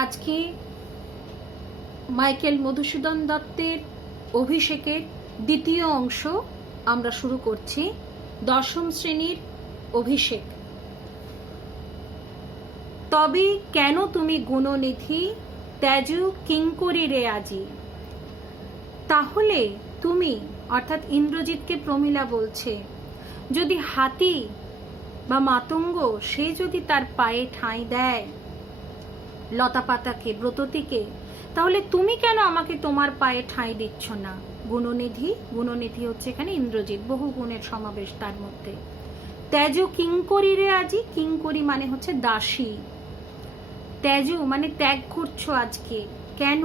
আজকে মাইকেল মধুসূদন দত্তের অভিষেকের দ্বিতীয় অংশ আমরা শুরু করছি। দশম শ্রেণীর অভিষেক। তবে কেন তুমি গুণনিধি ত্যাজু কিঙ্করি রে আজি। তাহলে তুমি, অর্থাৎ ইন্দ্রজিৎকে প্রমীলা বলছে, যদি হাতি বা মাতঙ্গ সে যদি তার পায়ে ঠাঁই দেয় লতাপাতাকে, ব্রততীকে, তাহলে তুমি কেন আমাকে তোমার পায়ে ঠাঁই দিচ্ছ না? গুণনিধি, গুণনিধি হচ্ছে এখানে ইন্দ্রজিৎ, বহু গুণের সমাবেশ তার মধ্যে। ত্যাজু কিঙ্করি রে আজি, কিঙ্করি মানে হচ্ছে দাসী। ত্যাজু মানে ত্যাগ করছো আজকে কেন?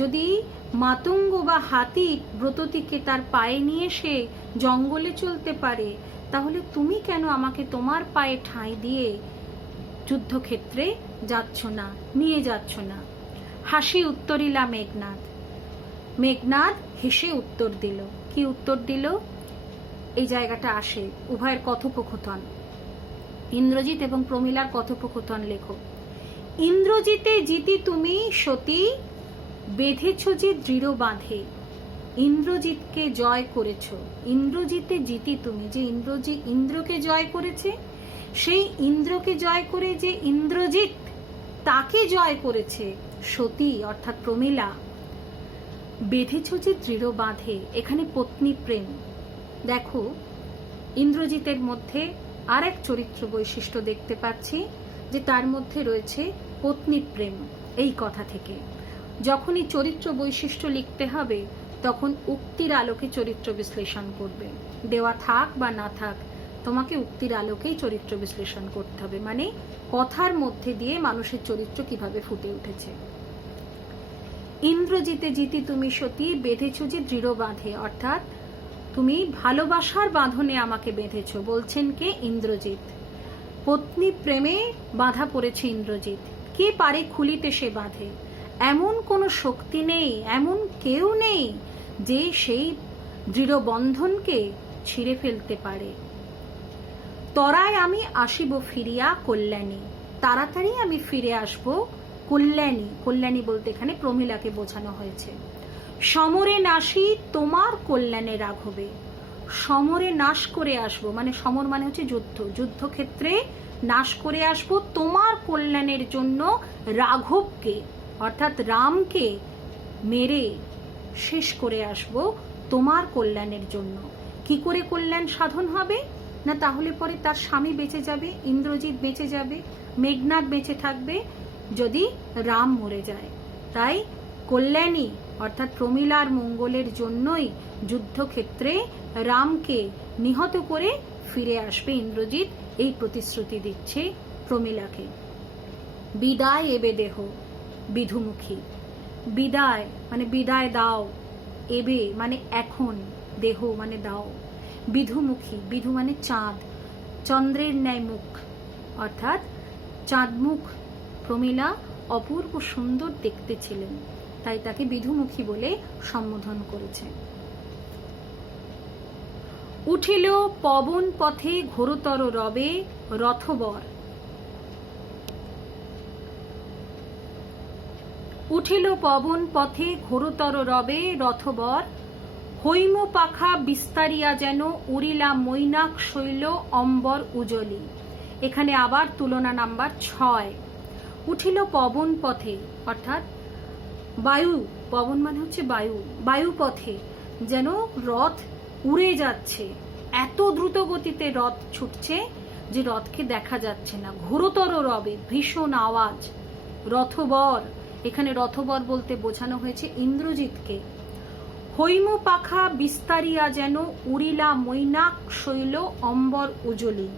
যদি মাতঙ্গ বা হাতি ব্রততীকে তার পায়ে নিয়ে সে জঙ্গলে চলতে পারে, তাহলে তুমি কেন আমাকে তোমার পায়ে ঠাঁই দিয়ে যুদ্ধক্ষেত্রে যাচ্ছ না, নিয়ে যাচ্ছ না? হাসি উত্তরিলা মেঘনাদ। মেঘনাদ হেসে উত্তর দিল। কি উত্তর দিল? এই জায়গাটা আসে উভয়ের কথোপকথন, ইন্দ্রজিৎ এবং প্রমীলার কথোপকথন লেখো। ইন্দ্রজিতে জিতি তুমি সতী বেঁধেছ যে দৃঢ় বাঁধে। ইন্দ্রজিৎকে জয় করেছ। ইন্দ্রজিতে জিতি তুমি, যে ইন্দ্রকে জয় করেছে, সেই ইন্দ্রকে জয় করে যে ইন্দ্রজিৎ তাকে জয় করেছে সতী অর্থাৎ প্রমীলা। বেঁধেছ যে দৃঢ় বাঁধে, এখানে পত্নী প্রেম। দেখো ইন্দ্রজিতের মধ্যে আর এক চরিত্র বৈশিষ্ট্য দেখতে পাচ্ছি, যে তার মধ্যে রয়েছে পত্নী প্রেম। এই কথা থেকে যখনই চরিত্র বৈশিষ্ট্য লিখতে হবে তখন উক্তির আলোকে চরিত্র বিশ্লেষণ করবে। দেওয়া থাক বা না থাক, তোমাকে উক্তির আলোকেই চরিত্র বিশ্লেষণ করতে হবে, মানে কথার মধ্যে দিয়ে মানুষের চরিত্র কিভাবে ফুটে উঠেছে। ইন্দ্রজিতে জিতি তুমি সতী বেঁধেছ যে দৃঢ় বাঁধে, অর্থাৎ তুমি ভালোবাসার বাঁধনে আমাকে বেঁধেছ। বলছেন কে? ইন্দ্রজিৎ। পত্নী প্রেমে বাঁধা পড়েছে ইন্দ্রজিৎ। কে পারে খুলিতে সে বাঁধে? এমন কোনো শক্তি নেই, এমন কেউ নেই যে সেই দৃঢ় বন্ধনকে ছিঁড়ে ফেলতে পারে। তরায় আমি আসিব ফিরিয়া কল্যাণী। তাড়াতাড়ি আমি ফিরে আসব কল্যাণী। কল্যাণী বলতে এখানে প্রমীলাকে বোঝানো হয়েছে। সমরে নাশি তোমার কল্যাণে রাঘবে। সমরে নাশ করে আসব, মানে সমর মানে হচ্ছে যুদ্ধ, যুদ্ধক্ষেত্রে নাশ করে আসব তোমার কল্যাণের জন্য রাঘবকে, অর্থাৎ রামকে মেরে শেষ করে আসব তোমার কল্যাণের জন্য। কি করে কল্যাণ সাধন হবে? না তাহলে পরে তার স্বামী বেঁচে যাবে, ইন্দ্রজিৎ বেঁচে যাবে, মেঘনাদ বেঁচে থাকবে যদি রাম মরে যায়। তাই কল্যাণী অর্থাৎ প্রমীলার মঙ্গলের জন্যই যুদ্ধক্ষেত্রে রামকে নিহত করে ফিরে আসবে ইন্দ্রজিৎ, এই প্রতিশ্রুতি দিচ্ছে প্রমীলাকে। বিদায় এবে দেহ বিধুমুখী। বিদায় মানে বিদায় দাও, এবে মানে এখন, দেহ মানে দাও। বিধুমুখী, বিধু মানে চাঁদ, চন্দ্রের ন্যায় মুখ, অর্থাৎ চাঁদমুখ প্রমীলা অপূর্ব সুন্দর দেখতে ছিলেন, তাই তাকে বিধুমুখী বলে সম্বোধন করেছে। উঠিল পবন পথে ঘোরতর রবে রথবর। উঠিল পবন পথে ঘোরতর রবে রথবর। হৈম পাখা বিস্তারিয়া যেন উড়িলা মৈনাক শৈল অম্বর উজলি। এখানে আবার তুলনা নাম্বার 6। উঠিল পবন পথে অর্থাৎ বায়ু, পবন মানে হচ্ছে বায়ু, বায়ু পথে যেন রথ উড়ে যাচ্ছে। এত দ্রুত গতিতে রথ ছুটছে যে রথকে দেখা যাচ্ছে না। ঘোরতর রবে, ভীষণ আওয়াজ। রথবর, এখানে রথবর বলতে বোঝানো হয়েছে ইন্দ্রজিৎকে। হৈম পাখা বিস্তারিয়া যেন উড়িলা মৈনাক শৈল অম্বর উজলি।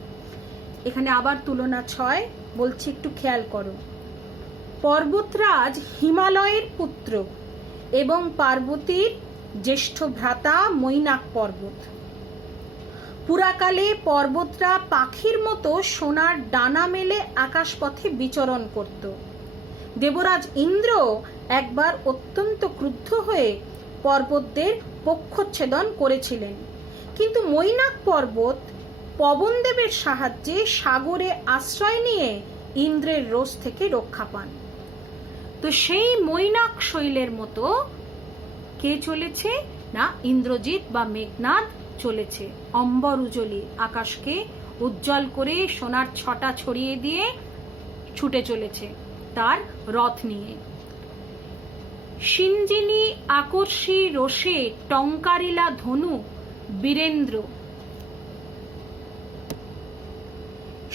এখানে আবার তুলনা 6 বলছে, একটু খেয়াল করো। পর্বতরাজ হিমালয়ের পুত্র এবং পার্বতীর জ্যেষ্ঠ ভ্রাতা মৈনাক পর্বত। পুরাকালে পর্বতরা পাখির মতো সোনার ডানা মেলে আকাশপথে বিচরণ করত। দেবরাজ ইন্দ্র একবার অত্যন্ত ক্রুদ্ধ হয়ে পর্বতদের পক্ষচ্ছেদন করেছিলেন, কিন্তু মৈনাক পর্বত পবনদেবের সাহায্যে সাগরে আশ্রয় নিয়ে ইন্দ্রের রোষ থেকে রক্ষা পান। তো সেই মৈনাক শৈলের মতো কে চলেছে না ইন্দ্রজিৎ বা মেঘনাদ চলেছে, অম্বর উজ্জ্বলী, আকাশকে উজ্জ্বল করে সোনার ছটা ছড়িয়ে দিয়ে ছুটে চলেছে তার রথ নিয়ে। সিঞ্জিনী আকর্ষী রোষে টঙ্কারিলা ধনু বীরেন্দ্র।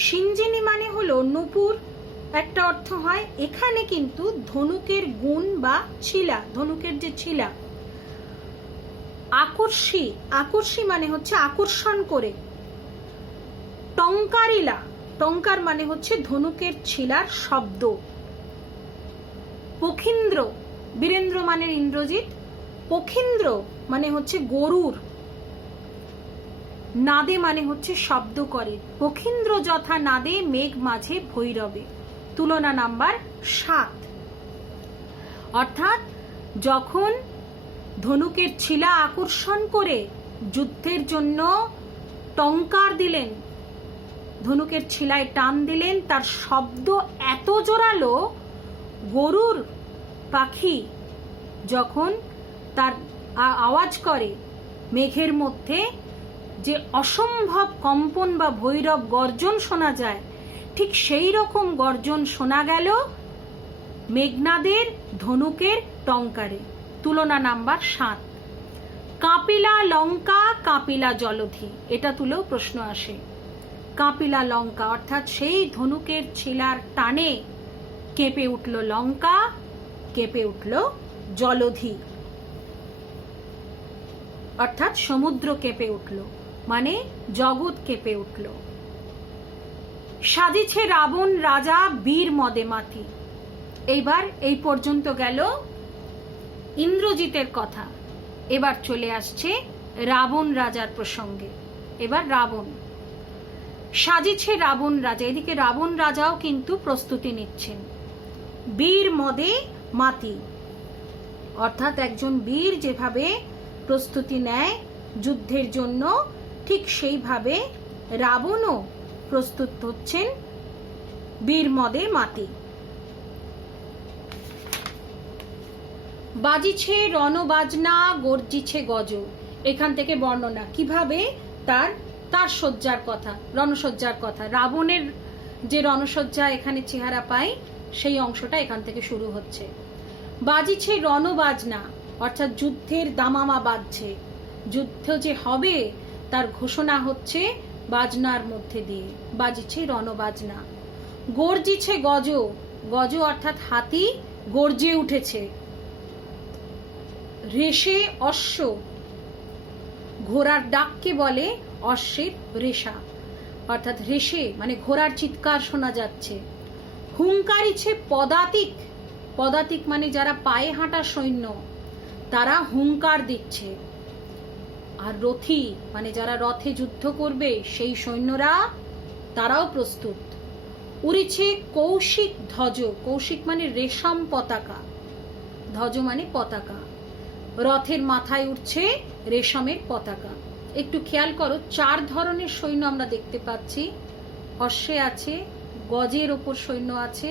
সিঞ্জিনী মানে হলো নূপুর একটা অর্থ হয়, এখানে কিন্তু ধনুকের গুণ বা ছিলা, ধনুকের যে ছিলা। আকর্ষী, আকর্ষী মানে হচ্ছে আকর্ষণ করে। টঙ্কারিলা, টঙ্কার মানে হচ্ছে ধনুকের ছিলার শব্দ। পখীন্দ্র, বীরেন্দ্র মানে ইন্দ্রজিৎ, পখীন্দ্র মানে হচ্ছে গরুর, নাদে মানে হচ্ছে শব্দ করে। পখীন্দ্র যথা নাদে মেঘ মাঝে ভৈরবে। তুলনা নাম্বার 7। অর্থাৎ যখন ধনুকের ছিলা আকর্ষণ করে যুদ্ধের জন্য টঙ্কার দিলেন, ধনুকের ছিলায় টান দিলেন, তার শব্দ এত জোরালো, গরুর পাখি যখন তার আওয়াজ করে মেঘের মধ্যে যে অসম্ভব কম্পন বা ভৈরব গর্জন শোনা যায়, ঠিক সেই রকম গর্জন শোনা গেল মেঘনাদের ধনুকের টঙ্কারে। তুলনা নাম্বার 7। কাঁপিলা লঙ্কা কাঁপিলা জলধি, এটা তুলেও প্রশ্ন আসে। কাঁপিলা লঙ্কা অর্থাৎ সেই ধনুকের ছিলার টানে কেঁপে উঠল লঙ্কা, কেঁপে উঠল জলধি, অর্থাৎ সমুদ্র কেঁপে উঠল, মানে জগৎ কেঁপে উঠল। সাজিছে রাবণ রাজা বীর মদে মাতি। এইবার এই পর্যন্ত গেল ইন্দ্রজিতের কথা, এবার চলে আসছে রাবণ রাজার প্রসঙ্গে। এবার রাবণ সাজিছে রাবণ রাজা, এদিকে রাবণ রাজাও কিন্তু প্রস্তুতি নিচ্ছেন। বীর মদে মাতি অর্থাৎ একজন বীর যেভাবে প্রস্তুতি নেয় যুদ্ধের জন্য, ঠিক সেইভাবে রাবণও প্রস্তুত হচ্ছেন বীর মদে মাতি। বাজিছে রণবাজনা গর্জিছে গজ, এখান থেকে বর্ণনা কিভাবে তার সজ্জার কথা, রণসজ্জার কথা, রাবণের যে রণসজ্জা এখানে চেহারা পাই সেই অংশটা এখান থেকে শুরু হচ্ছে। বাজিছে রণবাজনা অর্থাৎ যুদ্ধের দামামা বাজছে, যুদ্ধ যে হবে তার ঘোষণা হচ্ছে বাজনার মধ্যে দিয়ে, বাজিছে রণবাজনা। গর্জিছে গজ, গজ অর্থাৎ হাতি গর্জে উঠেছে। রেশে অশ্ব, ঘোড়ার ডাককে বলে অশ্বের রেশা, অর্থাৎ রেশে মানে ঘোড়ার চিৎকার শোনা যাচ্ছে। হুঙ্কারিছে পদাতিক, পদাতিক মানে যারা পায়ে হাঁটা সৈন্য, তারা হুঙ্কার দিচ্ছে। আর রথী মানে যারা রথে যুদ্ধ করবে সেই সৈন্যরা, তারাও প্রস্তুত। উড়িছে কৌশিক ধ্বজ, কৌশিক মানে রেশম পতাকা, ধ্বজ মানে পতাকা, রথের মাথায় উঠছে রেশমের পতাকা। একটু খেয়াল করো, 4 ধরনের সৈন্য আমরা দেখতে পাচ্ছি। অশ্বে আছে, গজের ওপর সৈন্য আছে,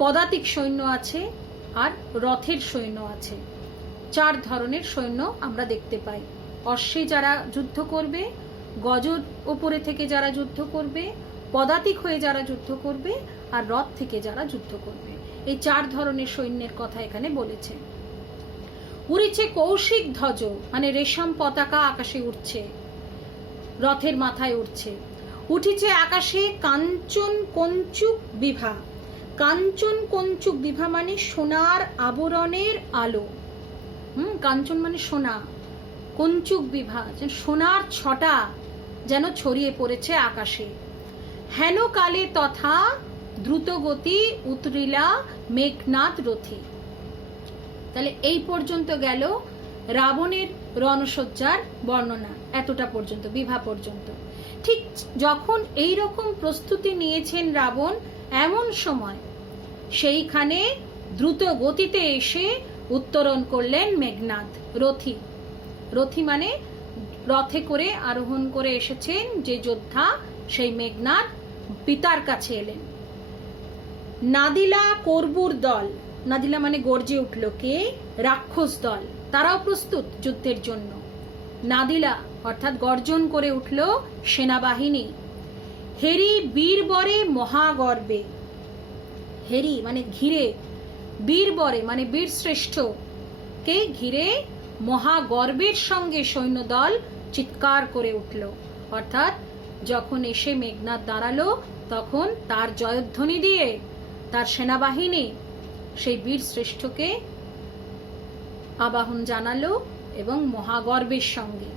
পদাতিক সৈন্য আছে, আর রথের সৈন্য আছে। 4 ধরনের সৈন্য আমরা দেখতে পাই। অশ্বে যারা যুদ্ধ করবে, গজর ওপরে থেকে যারা যুদ্ধ করবে, পদাতিক হয়ে যারা যুদ্ধ করবে, আর রথ থেকে যারা যুদ্ধ করবে। এই 4 ধরনের সৈন্যের কথা এখানে বলেছে। উড়িছে কৌশিক ধ্বজ মানে রেশম পতাকা আকাশে উঠছে, রথের মাথায় উঠছে। উঠিছে আকাশে কাঞ্চন কঞ্চুক বিভা, কাঞ্চন কঞ্চুক বিভা মানে সোনার আবরণের আলো। কাঞ্চন মানে সোনা, কঞ্চুক বিভা সোনার ছটা যেন ছড়িয়ে পড়েছে আকাশে। হেন কালে তথা দ্রুতগতি উতরিলা মেঘনাদ রথী। তাহলে এই পর্যন্ত গেল রাবণের রণসজ্জার বর্ণনা, এতটা পর্যন্ত, বিভা পর্যন্ত। ঠিক যখন এই রকম প্রস্তুতি নিয়েছেন রাবণ, এমন সময় সেইখানে দ্রুত গতিতে এসে উত্তরণ করলেন মেঘনাদ, রথী। রথী মানে রথে করে আরোহণ করে এসেছেন যে যোদ্ধা, সেই মেঘনাদ পিতার কাছে এলেন। নাদিলা করবুর দল, নাদিলা মানে গর্জে উঠল কে? রাক্ষস দল। তারাও প্রস্তুত যুদ্ধের জন্য। নাদিলা অর্থাৎ গর্জন করে উঠল সেনাবাহিনী। হেরি বীরবরে মহাগর্বে, হেরি মানে ঘিরে, বীরবরে মানে বীর শ্রেষ্ঠ কে ঘিরে মহাগর্বের সঙ্গে সৈন্যদল চিৎকার করে উঠল। অর্থাৎ যখন এসে মেঘনাদ দাঁড়ালো তখন তার জয়ধ্বনি দিয়ে তার সেনাবাহিনী সেই বীর শ্রেষ্ঠকে আবাহন জানালো এবং মহাগর্বের সঙ্গে।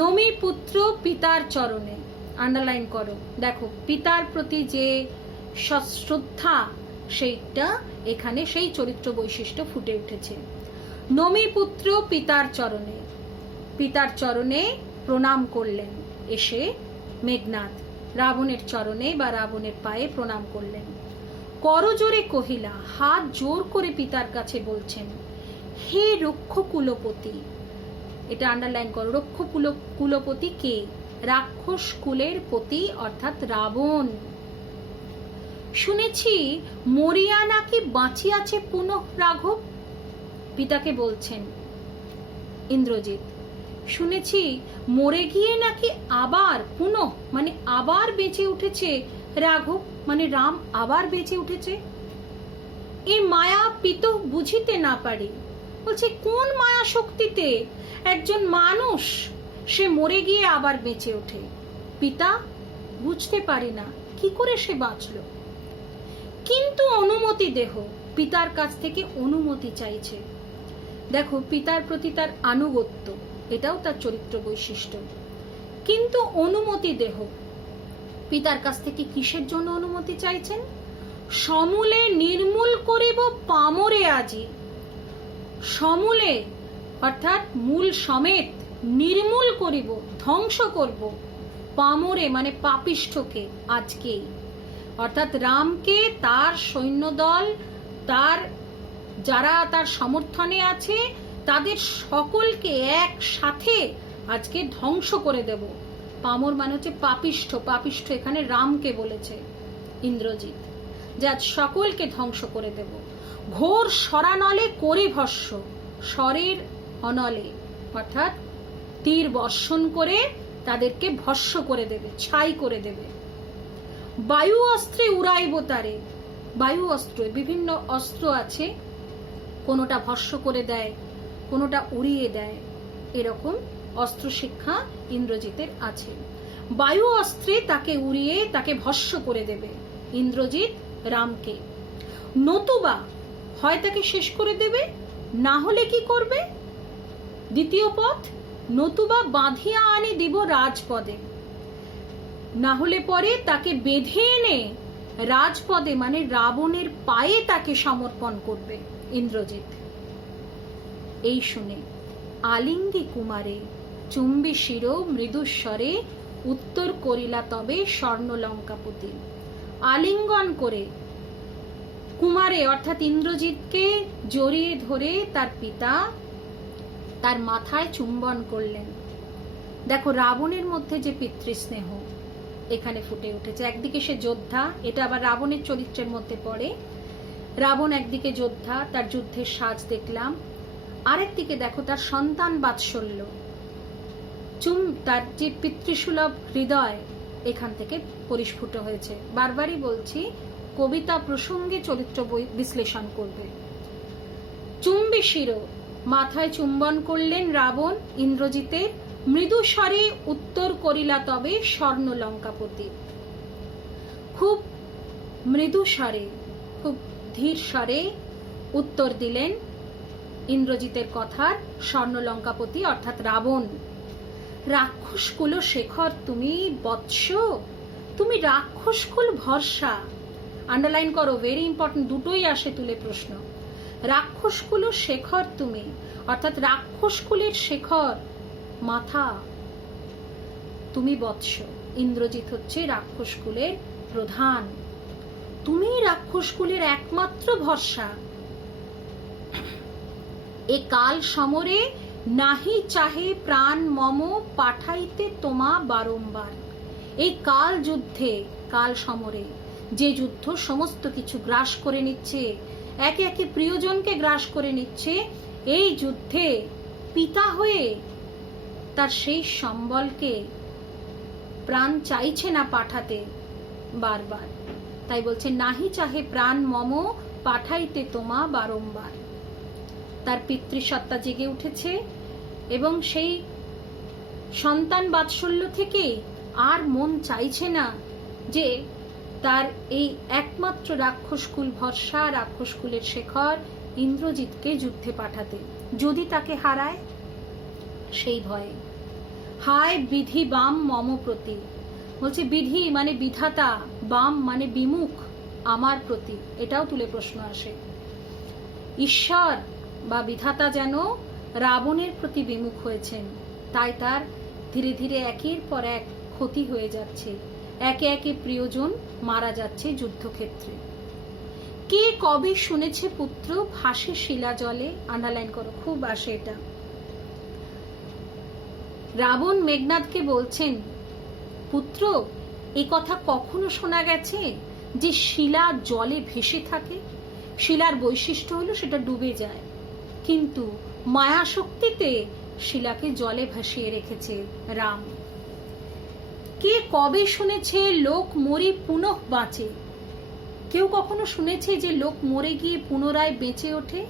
নমি পুত্র পিতার চরণে, আন্ডারলাইন করো, দেখো পিতার প্রতি যে শ্রদ্ধা সেইটা এখানে সেই চরিত্র বৈশিষ্ট্য ফুটে উঠেছে। নমি পুত্র পিতার চরণে, পিতার চরণে প্রণাম করলেন এসে মেঘনাদ, রাবণের চরণে বা রাবণের পায়ে প্রণাম করলেন। করজোরে কহিলা, হাত জোর করে পিতার কাছে বলছেন, হে রক্ষ কুলপতি, এটা আন্ডারলাইন করো, রক্ষ কুলপতি কে? রাক্ষস কুলের পতি অর্থাৎ রাবণ। শুনেছি মরিয়া নাকি বাঁচিয়াছে পুনঃ রাঘব, পিতাকে বলছেন ইন্দ্রজিৎ, শুনেছি মরে গিয়ে নাকি আবার পুনঃ মানে আবার বেঁচে উঠেছে রাঘব মানে রাম আবার বেঁচে উঠেছে। এই মায়া পিত বুঝিতে না পারি, বলছে কোন মায়া শক্তিতে একজন মানুষ সে মরে গিয়ে আবার বেঁচে ওঠে? পিতা বুঝতে পারি না কি করে সে বাঁচল। কিন্তু অনুমতি দেহ, পিতার কাছ থেকে অনুমতি চাইছে। দেখো পিতার প্রতি তার আনুগত্য, এটাও তার চরিত্র বৈশিষ্ট্য। কিন্তু অনুমতি দেহ, পিতার কাছ থেকে কিসের জন্য অনুমতি চাইছেন? সমূলে নির্মূল করিব পামরে আজি, সমূলে অর্থাৎ মূল সমেত, নির্মূল করিব ধ্বংস করব, পামরে মানে পাপিষ্ঠকে আজকেই, অর্থাৎ রামকে, তার সৈন্যদল, তার যারা তার সমর্থনে আছে তাদের সকলকে একসাথে আজকে ধ্বংস করে দেব। পামর মানে হচ্ছে পাপিষ্ঠ, পাপিষ্ঠ এখানে রামকে বলেছে ইন্দ্রজিৎ, যে আজ সকলকে ধ্বংস করে দেব। ঘোর সরানলে করে ভস্য, স্বরের অনলে অর্থাৎ তীর বর্ষণ করে তাদেরকে ভস্য করে দেবে, ছাই করে দেবে। বায়ু অস্ত্রে উড়াইব তারে, বায়ু অস্ত্র বিভিন্ন অস্ত্র আছে, কোনোটা ভস্য করে দেয়, কোনোটা উড়িয়ে দেয়, এরকম অস্ত্র শিক্ষা ইন্দ্রজিতের আছে। বায়ু অস্ত্রে তাকে উড়িয়ে তাকে ভস্য করে দেবে ইন্দ্রজিৎ রামকে। নতুবা হয় তাকে শেষ করে দেবে, না হলে কি করবে? দ্বিতীয় পথ, নতুবা বাঁধিয়া আনি দিব রাজপদে, না হলে পরে তাকে বেঁধে এনে রাজপদে মানে রাবণের পায়ে তাকে সমর্পণ করবে ইন্দ্রজিৎ। এই শুনে আলিঙ্গি কুমারে চুম্বি শির মৃদুস্বরে উত্তর করিলা তবে স্বর্ণলঙ্কাপতি। আলিঙ্গন করে কুমারে অর্থাৎ ইন্দ্রজিৎকে জড়িয়ে ধরে তার পিতা তার মাথায় চুম্বন করলেন। দেখো রাবণের মধ্যে যে পিতৃস্নেহ এখানে ফুটে উঠেছে। একদিকে সে যোদ্ধা, এটা আবার রাবণের চরিত্রের মধ্যে পড়ে। রাবণ একদিকে যোদ্ধা, তার যুদ্ধের সাজ দেখলাম, আরেকদিকে দেখো তার সন্তান বাৎসল্য, তার যে পিতৃসুলভ হৃদয় এখান থেকে পরিস্ফুট হয়েছে। বারবারই বলছি কবিতা প্রসঙ্গে চরিত্র বিশ্লেষণ করবে। চুম্বি শির মাথায় চুম্বন করলেন রাবণ ইন্দ্রজিতের, মৃদু স্বরে উত্তর করিলা তবে স্বর্ণলঙ্কাপতি। খুব মৃদু স্বরে, খুব ধীর স্বরে উত্তর দিলেন ইন্দ্রজিতের কথার স্বর্ণলঙ্কাপতি অর্থাৎ রাবণ। রাক্ষসকুল শেখর তুমি বৎস, তুমি রাক্ষসকুল ভরসা। আন্ডারলাইন করো, ভেরি ইম্পর্টেন্ট, দুটোই আসে তুলে প্রশ্ন। রাক্ষসকুল শেখর তুমি অর্থাৎ রাক্ষসকুলের শেখর মাথা, তুমি বৎস। ইন্দ্রজিৎ হচ্ছে রাক্ষসকুলের প্রধান, তুমি রাক্ষসকুলের একমাত্র ভরসা। এ কাল সমরে নাহি চাহে প্রাণ মম পাঠাইতে তোমা বারংবার। এই কাল যুদ্ধে, কাল সমরে, যে যুদ্ধ সমস্ত কিছু গ্রাস করে নিচ্ছে, একে একে প্রিয়জনকে গ্রাস করে নিচ্ছে, এই যুদ্ধে পিতা হয়ে তার সেই সম্বলকে প্রাণ চাইছে না পাঠাতে বারবার। তাই বলছে নাহি চাহে প্রাণ মম পাঠাইতে তোমা বারংবার। তার পিতৃসত্তা জেগে উঠেছে এবং সেই সন্তান বাৎসল্য থেকে আর মন চাইছে না যে তার এই একমাত্র রাক্ষসকুল ভরসা, রাক্ষসকুলের শেখর ইন্দ্রজিৎকে যুদ্ধে পাঠাতে, যদি তাকে হারায় সেই ভয়ে। হায় বিধি বাম মম প্রতি, বলছে বিধি মানে বিধাতা, বাম মানে বিমুখ আমার প্রতি, এটাও তুলে প্রশ্ন আসে। ঈশ্বর বা বিধাতা যেন রাবণের প্রতি বিমুখ হয়েছেন, তাই তার ধীরে ধীরে একের পর এক ক্ষতি হয়ে যাচ্ছে, একে একে প্রিয়জন মারা যাচ্ছে যুদ্ধক্ষেত্রে। কে কবে শুনেছে পুত্র ভাসে শিলা জলে, আন্ডারলাইন করো, খুব আসে এটা। রাবণ মেঘনাদকে বলছেন, পুত্র এই কথা কখনো শোনা গেছে যে শিলা জলে ভেসে থাকে? শিলার বৈশিষ্ট্য হলো সেটা ডুবে যায়, কিন্তু মায়া শক্তিতে শিলাকে জলে ভাসিয়ে রেখেছে রাম। কে কবে শুনেছে লোক মরি পুনঃ বাঁচে? কেউ কখনো শুনেছে যে লোক মরে গিয়ে পুনরায় বেঁচে ওঠে?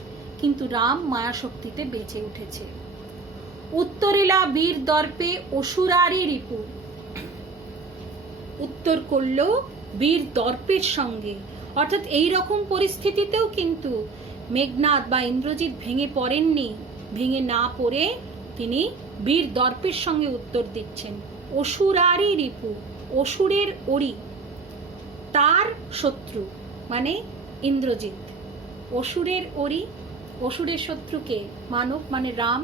কিন্তু রাম মায়া শক্তিতে বেঁচে উঠেছে। উত্তরিলা বীর দর্পে অসুরারি রিপু, উত্তর করল বীর দর্পের সঙ্গে, অর্থাৎ এই রকম পরিস্থিতিতেও কিন্তু মেঘনাদ বা ইন্দ্রজিৎ ভেঙে পড়েননি। ভেঙে না পড়ে তিনি বীর দর্পের সঙ্গে উত্তর দিচ্ছেন। অসুরারি রিপু, অসুরের ওরি, তার শত্রু মানে ইন্দ্রজিৎ। অসুরের ওরি, অসুরের শত্রুকে মানব মানে রাম,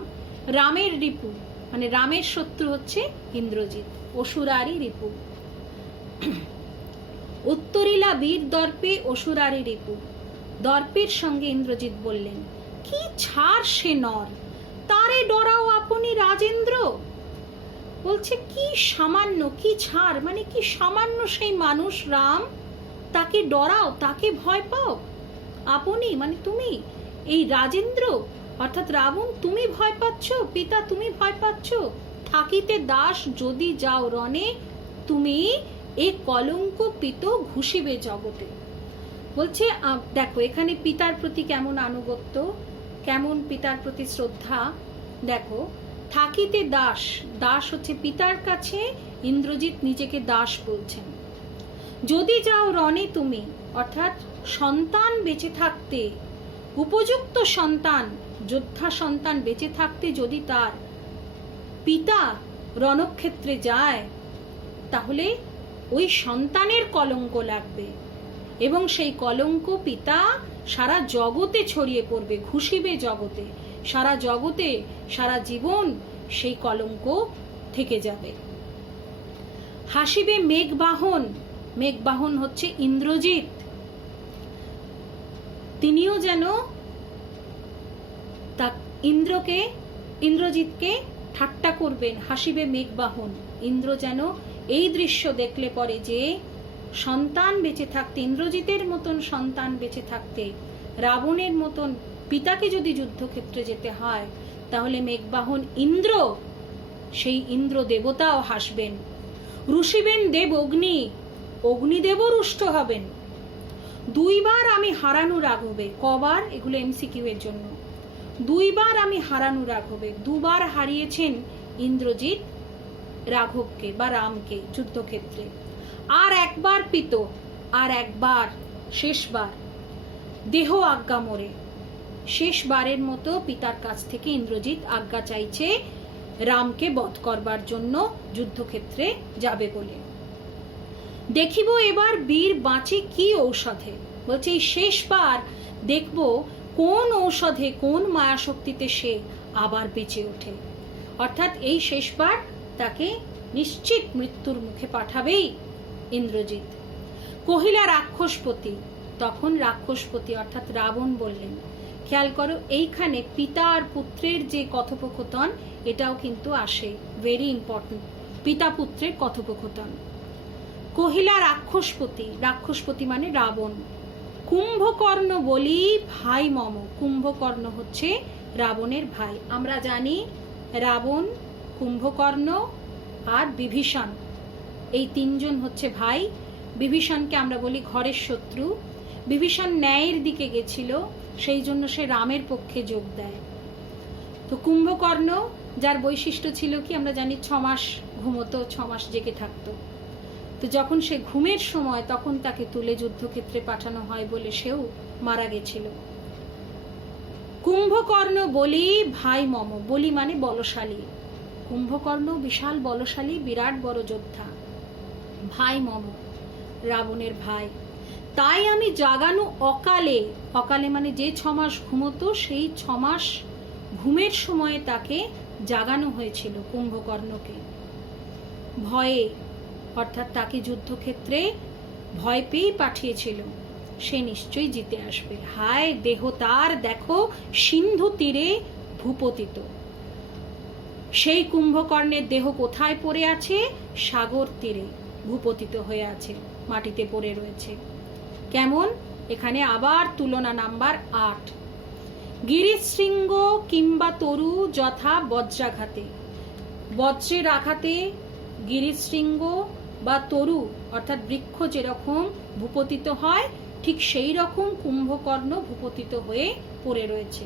রামের রিপু মানে রামের শত্রু হচ্ছে ইন্দ্রজিৎ। অসুরারি রিপু, উত্তরিলা বীর দর্পে অসুরারি রিপু। দর্পের সঙ্গে ইন্দ্রজিৎ বললেন, কি ছাড় সে নর, তারে ডরাও আপনি রাজেন্দ্র। বলছে কি সামান্য, কি ছাড় মানে কি সামান্য সেই মানুষ রাম, তাকে ডরাও, তাকে ভয় পাও। আপনি মানে তুমি, এই রাজেন্দ্র অর্থাৎ রাবণ তুমি ভয় পাচ্ছ, পিতা তুমি ভয় পাচ্ছ। থাকিতে দাস যদি যাও রণে, তুমি এ কলঙ্ক পিত ঘুষিবে জগতে। বলছে দেখো এখানে পিতার প্রতি কেমন আনুগত্য, কেমন পিতার প্রতি শ্রদ্ধা। দেখো থাকিতে দাস, দাস হচ্ছে পিতার কাছে ইন্দ্রজিৎ নিজেকে দাস বলছেন। যদি যাও রণে তুমি, অর্থাৎ সন্তান বেঁচে থাকতে, উপযুক্ত সন্তান, যোদ্ধা সন্তান বেঁচে থাকতে যদি তার পিতা রণক্ষেত্রে যায়, তাহলে ওই সন্তানের কলঙ্ক লাগবে এবং সেই কলঙ্ক পিতা সারা জগতে ছড়িয়ে পড়বে, ঘুষিবে জগতে, সারা জগতে সারা জীবন সেই কলঙ্ক থেকে যাবে। হাসিবে মেঘবাহন, মেঘবাহন হচ্ছে ইন্দ্রজিৎ, তিনিও যেন তা ইন্দ্রজিৎকে ঠাট্টা করবেন। হাসিবে মেঘবাহন, ইন্দ্র যেন এই দৃশ্য দেখলে পরে যে সন্তান বেঁচে থাকতে, ইন্দ্রজিতের মতন সন্তান বেঁচে থাকতে রাবণের মতন পিতাকে যদি যুদ্ধক্ষেত্রে যেতে হয়, তাহলে মেঘবাহন ইন্দ্র, সেই ইন্দ্র দেবতাও হাসবেন। রুষিবেন দেব অগ্নি, অগ্নিদেবও রুষ্ট হবেন। দুইবার আমি হারানু রাঘবে, কবার? এগুলো এমসিকিউ এর জন্য। দুইবার আমি হারানু রাঘবে, দুবার হারিয়েছেন ইন্দ্রজিৎ রাঘবকে বা রামকে যুদ্ধক্ষেত্রে। আর একবার পিত, আর একবার শেষবার দেহ আজ্ঞা মোরে, শেষবারের মতো পিতার কাছ থেকে ইন্দ্রজিৎ আজ্ঞা চাইছে রামকে বধ করবার জন্য যুদ্ধক্ষেত্রে যাবে বলে। দেখিব এবার বীর বাঁচে কি ঔষধে, বলছে এই শেষবার দেখব কোন ঔষধে, কোন মায়া শক্তিতে সে আবার বেঁচে ওঠে। অর্থাৎ এই শেষবার তাকে নিশ্চিত মৃত্যুর মুখে পাঠাবেই ইন্দ্রজিৎ। কহিলা রাক্ষসপতি, তখন রাক্ষসপতি অর্থাৎ রাবণ বললেন, খেয়াল করো এইখানে পিতা আর পুত্রের যে কথোপকথন, এটাও কিন্তু আসে, ভেরি ইম্পর্টেন্ট, পিতা পুত্রের কথোপকথন। কহিলা রাক্ষসপতি, রাক্ষসপতি মানে রাবণ, কুম্ভকর্ণ বলি ভাই মম। কুম্ভকর্ণ হচ্ছে রাবণের ভাই। আমরা জানি রাবণ, কুম্ভকর্ণ আর বিভীষণ, এই তিনজন হচ্ছে ভাই। বিভীষণকে আমরা বলি ঘরের শত্রু। বিভীষণ ন্যায়ের দিকে গেছিল, সেই জন্য সে রামের পক্ষে যোগ দেয়। তো কুম্ভকর্ণ, যার বৈশিষ্ট্য ছিল কি আমরা জানি, 6 মাস ঘুমোতো, 6 মাস জেগে থাকতো। তো যখন সে ঘুমের সময় তখন তাকে তুলে যুদ্ধক্ষেত্রে পাঠানো হয় বলে সেও মারা গেছিল। কুম্ভকর্ণ বলি ভাই মম। বলি মানে বলশালী। কুম্ভকর্ণ বিশাল বলশালী, বিরাট বড় যোদ্ধা। ভাই মম, রাবণের ভাই। তাই আমি জাগানো অকালে, অকালে মানে যে 6 মাস ঘুমোতো, সেই 6 মাস ঘুমের সময়ে তাকে জাগানো হয়েছিল কুম্ভকর্ণকে। ভয়ে, অর্থাৎ তাকে যুদ্ধক্ষেত্রে ভয় পেয়ে পাঠিয়েছিল, সে নিশ্চয়ই জিতে আসবে। হায় দেহ তার দেখো সিন্ধু তীরে ভূপতিত। সেই কুম্ভকর্ণের দেহ কোথায় পড়ে আছে? সাগর তীরে ভূপতিত হয়ে আছে, মাটিতে পড়ে রয়েছে। কেমন? এখানে আবার তুলনা নাম্বার 8। গিরিশৃঙ্গ কিংবা তরু যথা বজ্রাঘাতে। বজ্রের আঘাতে গিরিশৃঙ্গ বা তরু অর্থাৎ বৃক্ষ যেরকম ভূপতিত হয়, ঠিক সেই রকম কুম্ভকর্ণ ভূপতিত হয়ে পড়ে রয়েছে।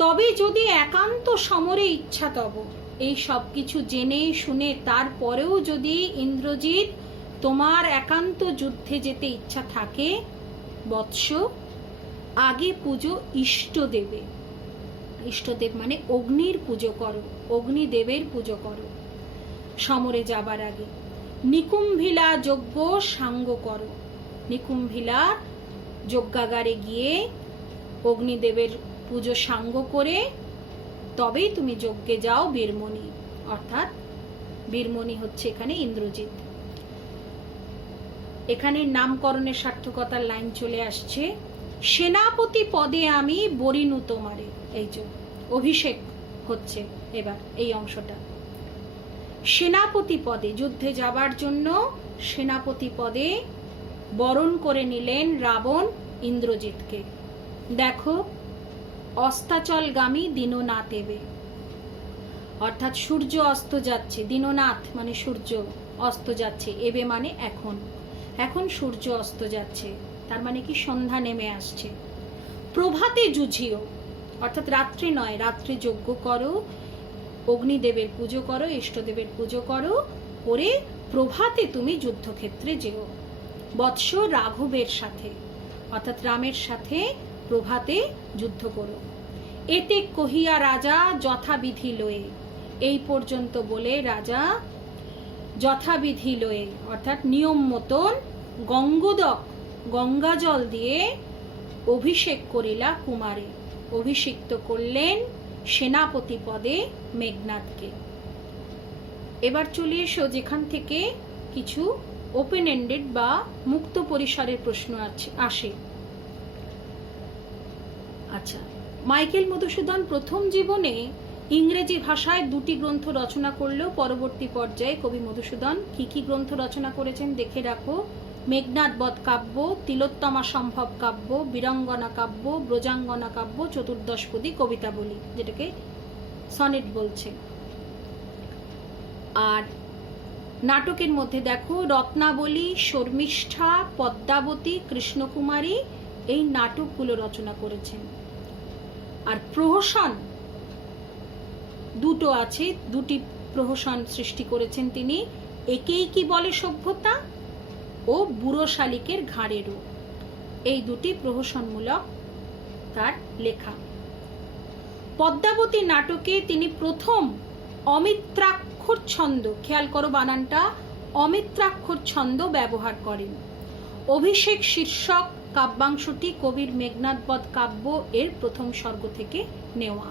তবে যদি একান্ত সমরে ইচ্ছা তব, এই সব কিছু জেনে শুনে তারপরেও যদি ইন্দ্রজিৎ তোমার একান্ত যুদ্ধে যেতে ইচ্ছা থাকে, বৎস আগে পুজো ইষ্টদেবে। ইষ্টদেব মানে অগ্নির পুজো করো, অগ্নিদেবের পুজো করো সমরে যাবার আগে। নিকুম্ভিলা যজ্ঞ সাঙ্গ করো। নিকুম্ভিলা যজ্ঞাগারে গিয়ে অগ্নিদেবের পুজো সাঙ্গ করে তবেই তুমি যজ্ঞে যাও বীরমণি। অর্থাৎ বীরমণি হচ্ছে এখানে ইন্দ্রজিৎ। এখানে নামকরণের সার্থকতার লাইন চলে আসছে। সেনাপতি পদে আমি বরিনু তোমারে। এই যে অভিষেক হচ্ছে এবার এই অংশটা। সেনাপতি পদে, যুদ্ধে যাবার জন্য সেনাপতি পদে বরণ করে নিলেন রাবণ ইন্দ্রজিৎকে। দেখো, অস্তাচলগামী দীননাথ এবে, অর্থাৎ সূর্য অস্ত যাচ্ছে। দীননাথ মানে সূর্য অস্ত যাচ্ছে, এবে মানে এখন। এখন সূর্য অস্ত যাচ্ছে, তার মানে কি সন্ধ্যা নেমে আসছে। প্রভাতে যুঝিও, অর্থাৎ রাত্রে নয়, রাত্রে যজ্ঞ করো, অগ্নিদেবের পুজো করো, ইষ্টদেবের পুজো করো, করে প্রভাতে তুমি যুদ্ধক্ষেত্রে যেও। বৎস রাঘবের সাথে, অর্থাৎ রামের সাথে প্রভাতে যুদ্ধ করো। এতে কহিয়া রাজা যথাবিধি লয়ে। এই পর্যন্ত বলে রাজা যথাবিধি লয়ে অর্থাৎ নিয়ম মতন গঙ্গোদক, গঙ্গা জল দিয়ে অভিষেক করিলা কুমারে। অভিষিক্ত করলেন সেনাপতি পদে মেঘনাথকে। এবার চলে এসো যেখান থেকে কিছু ওপেন এন্ডেড বা মুক্ত পরিসরের প্রশ্ন আসে। আচ্ছা, মাইকেল মধুসূদন প্রথম জীবনে ইংরেজি ভাষায় 2টি গ্রন্থ রচনা করলেও পরবর্তী পর্যায়ে কবি মধুসূদন কি কি গ্রন্থ রচনা করেছেন দেখে রাখো। মেঘনাদ বধ কাব্য, তিলোত্তমা সম্ভব কাব্য, বীরাঙ্গনা কাব্য, ব্রজাঙ্গনা কাব্য, চতুর্দশপদী কবিতাবলী, যেটাকে সনেট বলছে। আর নাটকের মধ্যে দেখো রত্নাবলী, শর্মিষ্ঠা, পদ্মাবতী, কৃষ্ণকুমারী, এই নাটকগুলো রচনা করেছেন। আর প্রহসন 2টো আছে, 2টি প্রহসন সৃষ্টি করেছেন তিনি। একেই কি বলে সভ্যতা ও বুড়ো শালিকের ঘাড়েরও, এই 2টি প্রহসনমূলক তার লেখা। পদ্মাবতী নাটকে তিনি প্রথম অমিত্রাক্ষর ছন্দ, খেয়াল করো বানানটা, অমিত্রাক্ষর ছন্দ ব্যবহার করেন। অভিষেক শীর্ষক কাব্যাংশটি কবির মেঘনাদ বধ কাব্য এর প্রথম সর্গ থেকে নেওয়া।